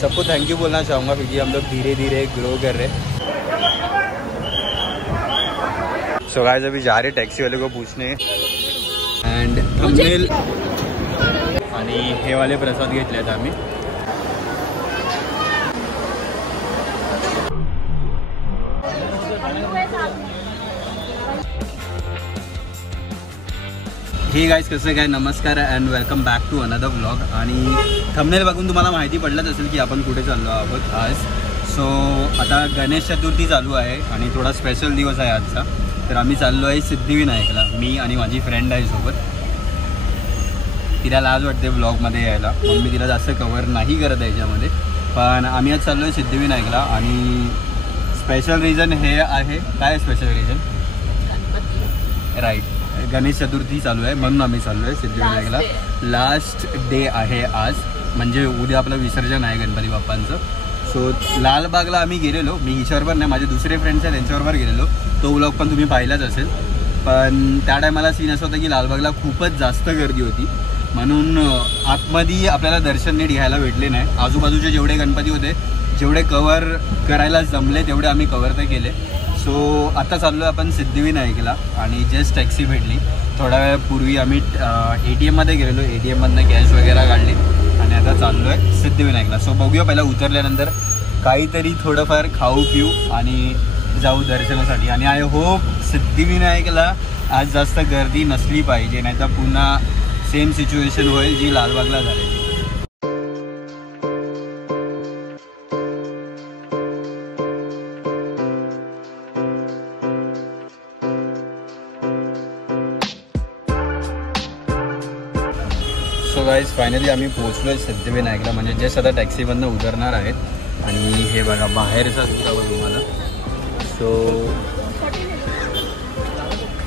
सबको thank you बोलना चाहूँगा क्योंकि हम लोग धीरे धीरे ग्रो कर रहे। सो गाइस अभी जा रहे टैक्सी वाले को पूछने एंड थंबनेल आणि हे वाले प्रसाद घेतलेत आम्ही। हे गाइस कसं काय, नमस्कार and welcome back to another vlog. आणि थंबनेल बघून तुम्हाला माहिती पडलंच असेल की आपण कुठे चाललो आहोत आज। सो आता गणेश चतुर्थी चालू आहे आणि थोडा स्पेशल दिवस आहे आजचा, तर आम्ही चाललो आहे सिद्धिविनायकला। मी आणि माझी फ्रेंड आहे सोबत। तिला लाज वाटते व्लॉगमध्ये यायला म्हणून मी तिला जास्त कवर नाही करत आहे याच्यामध्ये, पण आम्ही आज चाललो आहे सिद्धिविनायकला। आणि स्पेशल रिझन हे आहे, काय स्पेशल रिझन? राईट, गणेश चतुर्थी चालू आहे म्हणून आम्ही चाललो आहे सिद्धिविनायकला। लास्ट डे आहे आज, म्हणजे उद्या आपलं विसर्जन आहे गणपती बाप्पांचं। सो लालबागला आम्ही गेलेलो, मी हिच्याबरोबर नाही, माझे दुसरे फ्रेंड्स आहेत त्यांच्याबरोबर गेलेलो। तो व्लॉग पण तुम्ही पाहिलाच असेल। पण त्या टायमाला सीन असं होतं की लालबागला खूपच जास्त गर्दी होती, म्हणून आतमध्ये आपल्याला दर्शन नीट घ्यायला भेटले नाही। आजूबाजूचे जेवढे गणपती होते, जेवढे कवर करायला जमले तेवढे आम्ही कवर तर केले। सो आता चाललो आहे आपण सिद्धिविनायकला आणि जस्ट टॅक्सी भेटली। थोड्या वेळापूर्वी आम्ही ATM मध्ये गेलेलो, ATMमधनं कॅश वगैरे काढली आणि आता चाललो आहे सिद्धिविनायकला। सो बघूया पहिला उतरल्यानंतर काहीतरी थोडंफार खाऊ पिऊ आणि जाऊ दर्शनासाठी। आणि आय होप सिद्धिविनायकला आज जास्त गर्दी नसली पाहिजे, नाहीतर पुन्हा सेम सिच्युएशन होईल जी लालबागला झालेली। सो गाइस फायनली आम्ही पोहोचलो आहे सिद्धिविनायकला, म्हणजे जस्ट आता टॅक्सीमधनं उतरणार आहेत। आणि हे बघा बाहेरचा दिसतो तुम्हाला। सो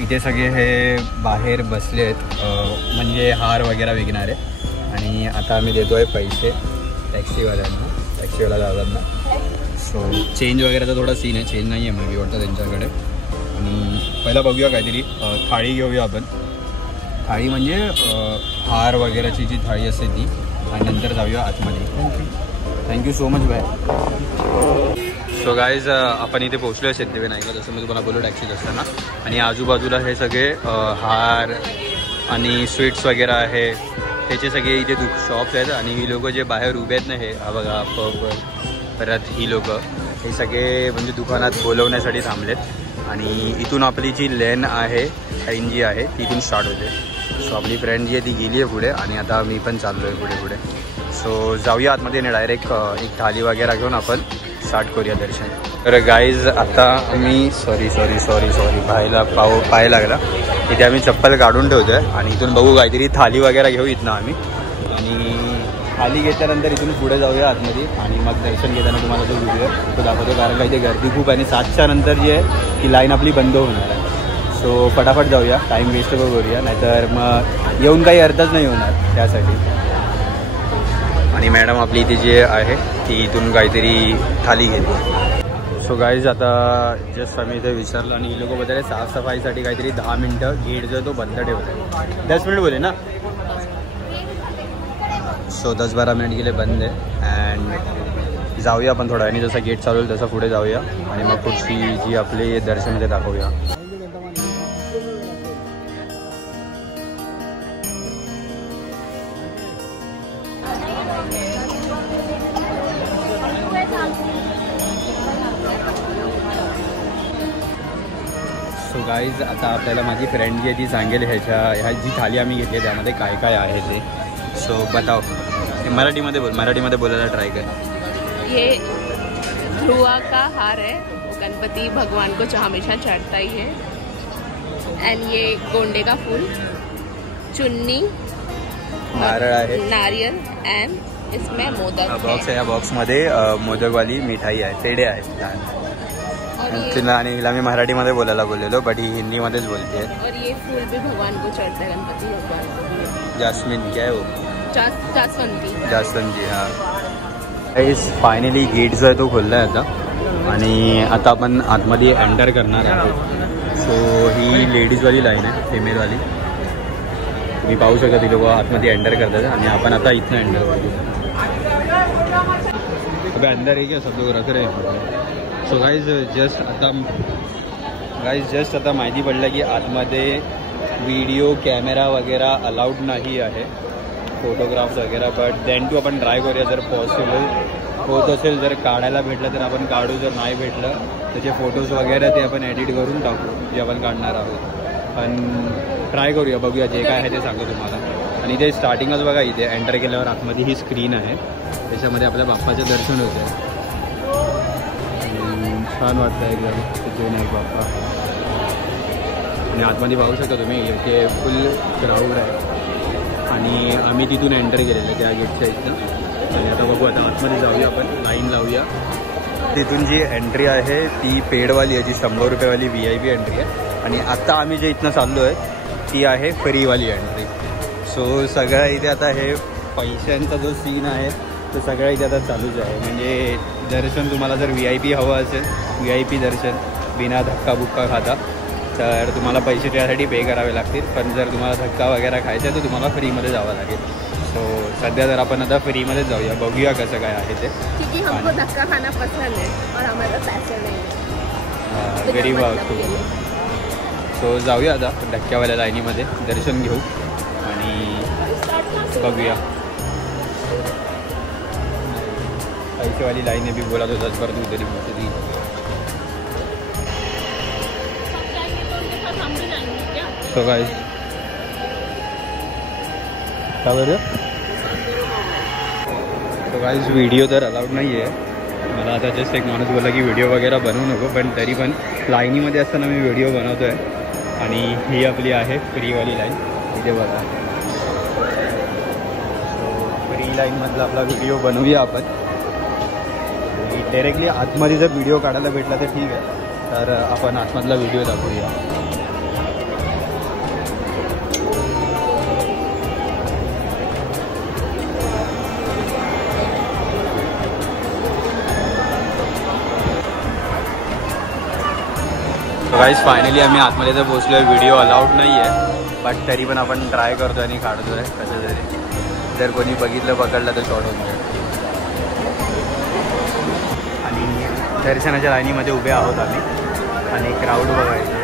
इथे सगळे हे बाहेर बसले आहेत, म्हणजे हार वगैरे विकणारे। आणि आता आम्ही देतो आहे पैसे टॅक्सीवाला दादांना। सो चेंज वगैरेचा थोडा सीन आहे, चेंज नाही आहे मला वाटतं त्यांच्याकडे। आणि पहिला बघूया काहीतरी थाळी घेऊया आपण। थाळी म्हणजे हार वगैरेची जी थाळी असते ती, आणि नंतर जाऊया आतमध्ये। Thank you so much bye. So guys आपण इथे पोहोचलो आहे सिद्धिविनायकला, जसं मी तुम्हाला बोललो टॅक्सीत असताना। आणि आजूबाजूला हे सगळे हार आणि स्वीट्स वगैरे आहे, त्याचे सगळे इथे शॉप्स आहेत। आणि ही लोक जे बाहेर उभे आहेत ना, हे बघा परत ही लोक हे सगळे म्हणजे दुकानात बोलवण्यासाठी थांबलेत। आणि इथून आपली जी लेन आहे, ट्रेन जी आहे ती इथून स्टार्ट होते। सो आपली फ्रेंड जी आहे ती गेली आहे पुढे आणि आता मी पण चाललो आहे पुढे। सो जाऊया आतमध्ये आणि डायरेक्ट एक थाली वगैरे घेऊन आपण स्टार्ट करूया दर्शन। तर गाईज आता आम्ही सॉरी पाय लागला, इथे आम्ही चप्पल काढून ठेवतो आहे आणि इथून बघू काहीतरी थाली वगैरे घेऊ इथनं आम्ही। आणि थाली घेतल्यानंतर इथून पुढे जाऊया आतमध्ये आणि मग दर्शन घेताना तुम्हाला जो व्हिडिओ तो दाखवतो, कारण का इथे गर्दी खूप आहे आणि 7च्या नंतर जी आहे ती लाईन आपली बंद होणार आहे। सो फटाफट जाऊया, टाईम वेस्ट करूया, नाहीतर मग येऊन काही अर्थच नाही होणार त्यासाठी। आणि मॅडम आपली इथे जे आहे ती इथून काहीतरी थाली घेते। सो गाईज आता जस्ट आम्ही इथे विचारलं आणि ही लोक बघायला साफसफाईसाठी काहीतरी 10 मिनटं गेट जो तो बंद ठेवत आहे। 10 मिनिट बोले ना। सो 10-12 मिनिट गेले बंद आहे। अँड जाऊया आपण थोडा, आणि जसं गेट चालू होईल तसं पुढे जाऊया आणि मग पुढची जी आपली दर्शन आहे ते दाखवूया। सो गाईज आता आपल्याला माझी फ्रेंड जी आहे ती सांगेल ह्या जी थाली आम्ही घेतली आहे त्यामध्ये काय काय आहे ते। सो बताओ, मराठीमध्ये बोलायला ट्राय कर। ये ध्रुआ का हार है, वो गणपति भगवान को हमेशा चढ़ता ही है। एंड ये गोंडे का फूल, चुन्नी, नारळ आहे, नारियल, एंड इसमें मोदक बॉक्स आहे। या बॉक्समध्ये मोदकवाली मिठाई आहे, पेढे आहेत। तिला आणि हिला मी मराठीमध्ये बोलायला बोललेलो, बट ही हिंदीमध्येच बोलते। और ये फूल भी भगवान को चढ़ता है, गणपति भगवान को। जास्मिन क्या है वो? जास्वंती। हाँ फायनली गेट जो आहे तो खुलला आहे आता, आणि आता आपण आतमध्ये एंटर करणार आहोत। सो ही लेडीजवाली लाईन आहे, फिमेलवाली। तुम्ही पाहू शकता ती लोक आतमध्ये एंटर करतात आणि आपण आता इथनं एंटर करतो। अबे अंदर है क्या, सब लोग रख रहे हैं। सो गाइज जस्ट आता माहिती पडलं की आतमध्ये व्हिडिओ कॅमेरा वगैरह अलाउड नाही आहे, फोटोग्राफ्स वगैरह. बट देन टू आपण ट्राय करूया, जर पॉसिबल होत असेल, जर काढायला भेटलं तर आपण काढू, जर नाही भेटलं त्याचे फोटोज वगैरे ते आपण एडिट करून टाकू जे आपण काढणार आहोत. पण ट्राय करूया, बघूया, जे काय आहे ते सांगू तुम्हाला. आणि इथे स्टार्टिंगच बघा, इथे एंटर केल्यावर आतमध्ये ही स्क्रीन आहे, त्याच्यामध्ये आपल्या बाप्पाचे दर्शन होते. छान वाटतं एकदम तिथून एक बाप्पा. आणि आतमध्ये पाहू शकता तुम्ही इथे फुल क्राऊड आहे. आणि आम्ही तिथून एंटर केलेलं त्या गेटच्या इथं. आणि आता बघू, आता आतमध्ये जाऊया आपण, लाईन लावूया. तिथून जी एंट्री आहे ती पेडवाली आहे, जी 100 रुपयेवाली VIP एंट्री आहे. आणि आत्ता आम्ही जे इथनं चाललो आहे ती आहे फ्रीवाली एंट्री. सो सगळं इथे आता हे पैशांचा जो सीन आहे तो सगळं इथे आता चालूच आहे. म्हणजे दर्शन तुम्हाला जर VIP हवं असेल, VIP दर्शन बिना धक्का बुक्का खाता, तर तुम्हाला पैसे त्यासाठी पे करावे लागतील. पण जर तुम्हाला धक्का वगैरे खायचा आहे तर तुम्हाला फ्रीमध्ये जावं लागेल. सो सध्या जर आपण आता फ्रीमध्येच जाऊया, बघूया कसं काय आहे ते. क्योंकि हमको धक्का खाना पसंद है और हमारा पैसे नहीं. गरीब आहोत. सो जाऊया आता धक्क्यावाल्या लाईनीमध्ये, दर्शन घेऊ आणि बघूया. पैसेवाली लाईन आहे, भी बोला तो 10 बार तू तरी मुझे दी. सो गाइस क्या बोल रहे हो? तो गाइस व्हिडिओ तर अलाउड नाही आहे. मला आता जस्ट एक माणूस बोलला की व्हिडिओ वगैरे बनवू नको, पण तरी पण लाईनीमध्ये असताना मी व्हिडिओ बनवतो आहे. आणि ही आपली आहे फ्रीवाली लाईन, इथे बघा. फ्री लाईनमधला आपला व्हिडिओ बनवूया आपण. डायरेक्टली आतमध्ये जर व्हिडिओ काढायला भेटला तर ठीक आहे, तर आपण आतमधला व्हिडिओ दाखवूया. गाइस फायनली आम्ही आतमध्ये तर पोहोचलो आहे. व्हिडिओ अलाउड नाही आहे, बट तरी पण आपण ट्राय करतो आणि काढतो आहे कसं तरी. जर कोणी बघितलं पकडलं तर शॉर्ट होऊन जाईल. आणि दर्शनाच्या लाईनीमध्ये उभे आहोत आम्ही आणि क्राऊड बघायचं.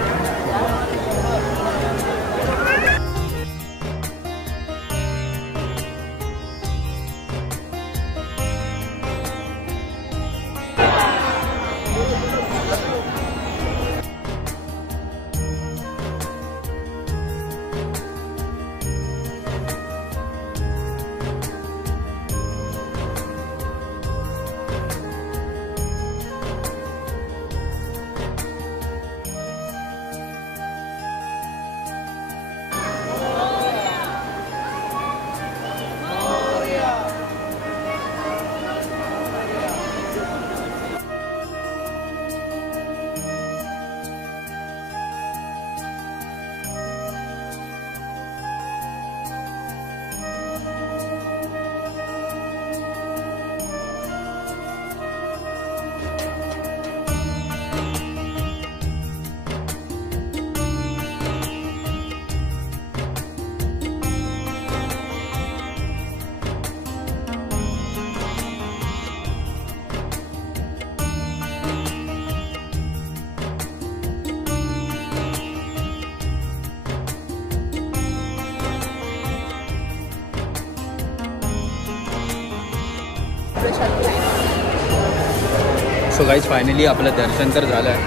सो गाईज फायनली आपलं दर्शन तर झालं आहे.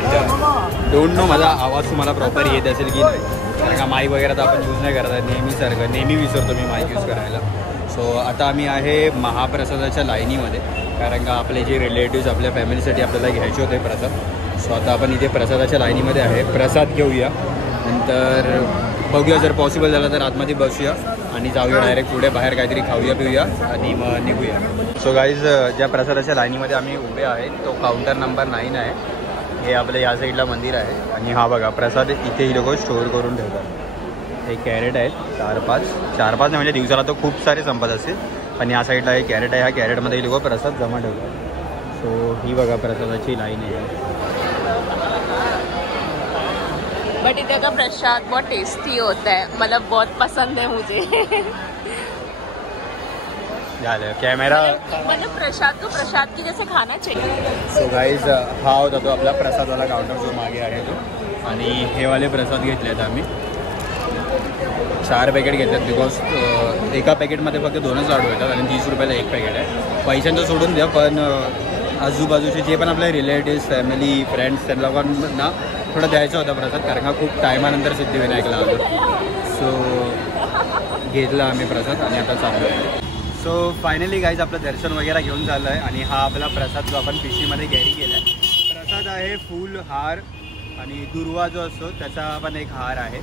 अँड डोंट नो माझा आवाज तुम्हाला प्रॉपर येत असेल की नाही, कारण का माईक वगैरे तर आपण यूज नाही करत आहे नेहमीसारखं. नेहमी विसरतो मी माईक यूज करायला. सो आता आम्ही आहे महाप्रसादाच्या लाईनीमध्ये, कारण का आपले जे रिलेटिव्स आपल्या फॅमिलीसाठी आपल्याला घ्यायचे होते प्रसाद. सो आता आपण इथे प्रसादाच्या लाईनीमध्ये आहे. प्रसाद घेऊया, नंतर बघूया जर पॉसिबल झालं तर आतमध्ये बसूया आणि जाऊया डायरेक्ट पुढे बाहेर काहीतरी खाऊया पिऊया आणि मग निघूया. सो गाईज ज्या प्रसादाच्या लाईनीमध्ये आम्ही उभे आहे तो काउंटर नंबर 9 आहे. हे आपलं या साईडला मंदिर आहे. आणि हा बघा प्रसाद इथे ही लोक स्टोअर करून ठेवतात. हे कॅरेट आहेत 4-5 नाही म्हणजे दिवसाला तो खूप सारे संपत असतील, पण या साईडला हे कॅरेट आहे. ह्या कॅरेटमध्ये लोक प्रसाद जमा ठेवतात. सो ही बघा प्रसादाची लाईन आहे. बट इधर का प्रसाद बहुत टेस्टी होता है, मतलब बहुत पसंद है मुझे. झालं कॅमेरा. मतलब प्रसाद को प्रसाद की जैसे खाना चाहिए. सो गाईज हा होता तो आपला प्रसादवाला काउंटर जो मागे आहे तो. आणि हे वाले प्रसाद घेतलेत आम्ही 4 पॅकेट घेतलेत बिकॉज एका पॅकेटमध्ये फक्त 2च लाडू येतात आणि 30 रुपयाला एक पॅकेट आहे. पैशांचं सोडून द्या पण आजूबाजूचे जे पण आपले रिलेटिव्स फॅमिली फ्रेंड्स त्यांना लोकांना थोडं द्यायचा होता प्रसाद कारण का खूप टायमानंतर सिद्धिविनायकला आलो. सो घेतला आम्ही प्रसाद आणि आता चाललो आहे. सो फायनली गाईज आपलं दर्शन वगैरे घेऊन झालं आहे आणि हा आपला प्रसाद जो आपण पिशवीमध्ये कॅरी केला आहे. प्रसाद आहे फूल हार आणि दुर्वा जो असतो त्याचा पण एक हार आहे.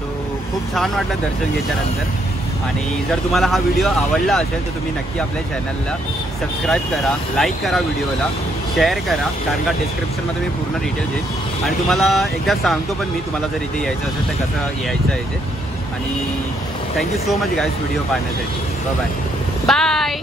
सो खूप छान वाटलं दर्शन घेतल्यानंतर. आणि जर तुम्हाला हा व्हिडिओ आवडला असेल तर तुम्ही नक्की आपल्या चॅनलला सबस्क्राईब करा, लाईक करा, व्हिडिओला शेअर करा कारण का डिस्क्रिप्शनमध्ये मी पूर्ण डिटेल्स देईन. आणि तुम्हाला एकदा सांगतो पण मी तुम्हाला जर इथे यायचं असेल तर कसं यायचं आहे इथे. आणि thank you so much guys video पाहण्यासाठी. Bye bye.